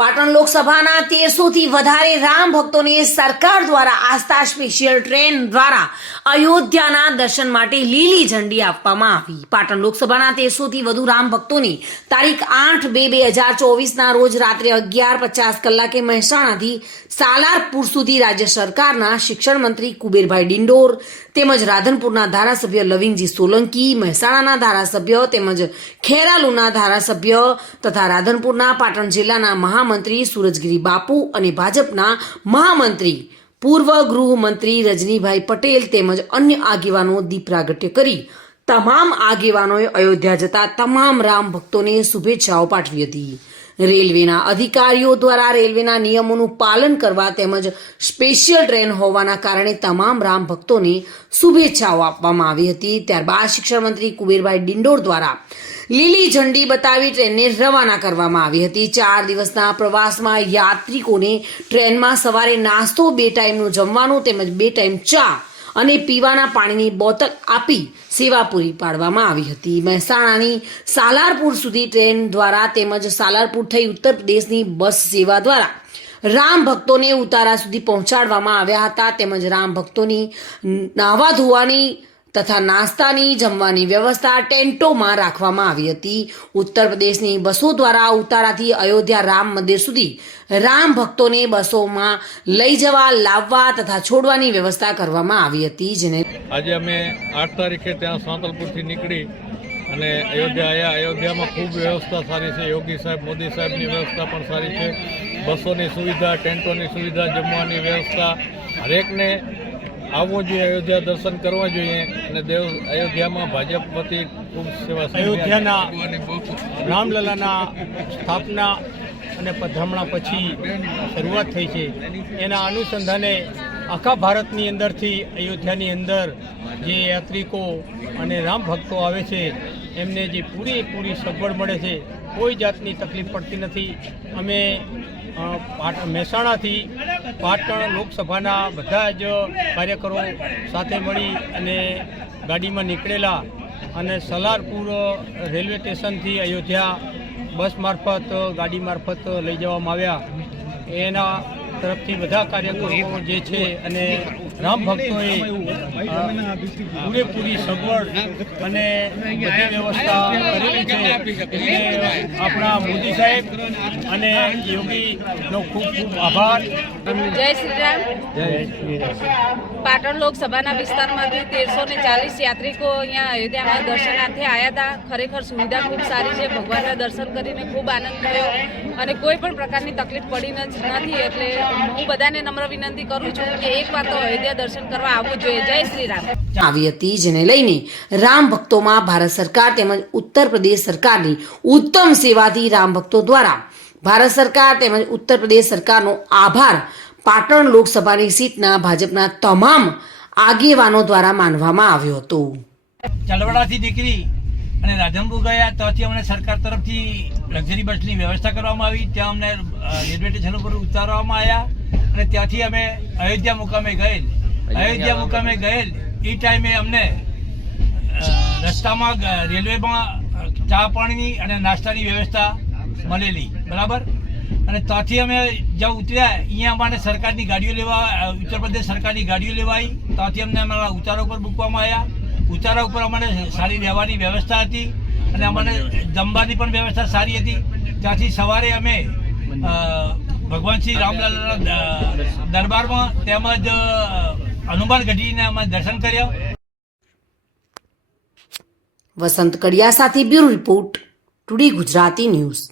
પાટણ લોકસભાના તેરસોથી વધારે રામ ભક્તોને સરકાર દ્વારા આસ્થા સ્પેશિયલ ટ્રેન દ્વારા અયોધ્યાના દર્શન માટે લીલી ઝંડી આપવામાં આવી. પાટણ લોકસભાના તેરસોથી વધુ રામ ભક્તોને તારીખ આઠ બે બે હજાર ચોવીસના રોજ રાત્રે અગિયાર પચાસ કલાકે મહેસાણાથી સાલારપુર સુધી રાજ્ય સરકારના શિક્ષણ મંત્રી કુબેરભાઈ ડિંડોર તેમજ રાધનપુરના ધારાસભ્ય લવિંગજી સોલંકી, મહેસાણાના ધારાસભ્ય તેમજ ખેરાલુના ધારાસભ્ય તથા રાધનપુરના પાટણ જિલ્લાના મહામંત્રી સુરજગીરી બાપુ અને ભાજપના મહામંત્રી, પૂર્વ ગૃહમંત્રી રજનીભાઈ પટેલ તેમજ અન્ય આગેવાનો દીપ પ્રાગટ્ય કરી તમામ આગેવાનોએ અયોધ્યા જતા તમામ રામ ભક્તોને શુભેચ્છાઓ પાઠવી હતી. રેલવેના અધિકારીઓ દ્વારા રેલવેના નિયમોનું પાલન કરવા તેમજ સ્પેશિયલ ટ્રેન હોવાના કારણે તમામ રામ ભક્તોને શુભેચ્છાઓ આપવામાં આવી હતી. ત્યારબાદ શિક્ષણ મંત્રી કુબેરભાઈ ડિંડોર દ્વારા લીલી ઝંડી બતાવી ટ્રેનને રવાના કરવામાં આવી હતી. ચાર દિવસના પ્રવાસમાં યાત્રિકોને ટ્રેનમાં સવારે નાસ્તો, બે ટાઈમનું જમવાનું તેમજ બે ટાઈમ ચા અને પીવાના પાણીની બોટલ આપી સેવા પૂરી પાડવામાં આવી હતી. મહેસાણાની સાલારપુર સુધી ટ્રેન દ્વારા તેમજ સાલારપુર થઈ ઉત્તર પ્રદેશની બસ સેવા દ્વારા રામ ભક્તોને ઉતારા સુધી પહોંચાડવામાં આવ્યા હતા. તેમજ રામ ભક્તોની નાહવા ધોવાની તથા નાસ્તાની જમવાની વ્યવસ્થા ટેન્ટોમાં રાખવામાં આવી હતી. ઉત્તર પ્રદેશની બસો દ્વારા ઉતારાથી અયોધ્યા રામ મંદિર સુધી રામ ભક્તોને બસોમાં લઈ જવા, લાવવા તથા છોડવાની વ્યવસ્થા કરવામાં આવી હતી, જેને આજે અમે આઠ તારીખે ત્યાં સાંતલપુરથી નીકળી અને અયોધ્યા આવ્યા અયોધ્યામાં ખૂબ વ્યવસ્થા સારી છે. યોગી સાહેબ, મોદી સાહેબની વ્યવસ્થા પણ સારી છે. બસોની સુવિધા, ટેન્ટોની સુવિધા, જમવાની વ્યવસ્થા, હરેકને આવવું જોઈએ અયોધ્યા દર્શન કરવા જોઈએ અને દેવ અયોધ્યામાં ભાજપ વતી ખૂબ સેવા અયોધ્યાના રામલલાના સ્થાપના અને પધરામણા પછી શરૂઆત થઈ છે. એના અનુસંધાને આખા ભારતની અંદરથી અયોધ્યાની અંદર જે યાત્રિકો અને રામ ભક્તો આવે છે એમને જે પૂરેપૂરી સગવડ મળે છે કોઈ જાતની તકલીફ પડતી નથી. અમે મહેસાણાથી પાટણ લોકસભાના બધા જ કાર્યકરો સાથે મળી અને ગાડીમાં નીકળેલા અને સલારપુર રેલવે સ્ટેશનથી અયોધ્યા બસ મારફત, ગાડી મારફત લઈ જવામાં આવ્યા. એના તરફથી બધા કાર્યકરો જે છે અને રામ ભક્તોએ પૂરેપૂરી સગવડ અને બધી વ્યવસ્થા કરેલી છે એટલે આપણા મોદી સાહેબ અને યોગીનો ખૂબ ખૂબ આભાર. જય શ્રી રામ. પાટણ લોકસભાના વિસ્તારમાંથી તેરસો ને ચાલીસ યાત્રિકો અહીંયા અયોધ્યામાં દર્શનાર્થે આવ્યા હતા. ખરેખર સુવિધા ખૂબ સારી છે. ભગવાનના દર્શન કરીને ખૂબ આનંદ થયો. અને કોઈ પણ પ્રકારની તકલીફ પડી નથી એટલે હું બધાને નમ્ર વિનંતી કરું છું કે એકવાર તો અયોધ્યા દર્શન કરવા આવવું જોઈએ. જય શ્રી રામ. આવી હતી જેને લઈને રામ ભક્તોમાં ભારત સરકાર તેમજ ઉત્તર પ્રદેશ સરકારની ઉત્તમ સેવાથી રામ ભક્તો દ્વારા ભારત સરકાર તેમજ ઉત્તર પ્રદેશ સરકારનો આભાર પાટણ લોકસભાની સીટના ભાજપના તમામ આગેવાનો દ્વારા માનવામાં આવ્યો હતો. ચલવડાથી દીકરી અને રાધનપુર ગયા ત્યાંથી અમને સરકાર તરફથી લક્ઝરી બસની વ્યવસ્થા કરવામાં આવી. ત્યાં અમને રેલવે સ્ટેશન ઉપર ઉતારવામાં આવ્યા અને ત્યાંથી અમે અયોધ્યા મુકામે ગયેલ. અયોધ્યા મુકામે ગયેલ. એ ટાઈમે અમને રસ્તામાં રેલવેમાં ચા પાણીની અને નાસ્તાની વ્યવસ્થા મળેલી. બરાબર? અને ત્યાંથી અમે જ્યાં ઉતર્યા અહીંયા અમારે સરકારની ગાડીઓ લેવા ઉત્તર પ્રદેશ સરકારની ગાડીઓ લેવાઈ. ત્યાંથી અમને અમારા ઉતારા ઉપર મૂકવામાં આવ્યા. ઉતારા ઉપર અમારે સારી રહેવાની વ્યવસ્થા હતી. અને અમારે જમવાની પણ વ્યવસ્થા સારી હતી. ત્યાંથી સવારે અમે ભગવાન શ્રી રામલાલના દરબારમાં તેમજ હનુમાન ગઢીને અમે દર્શન કર્યા. વસંત કડિયા સાથે bureau report today Gujarati news.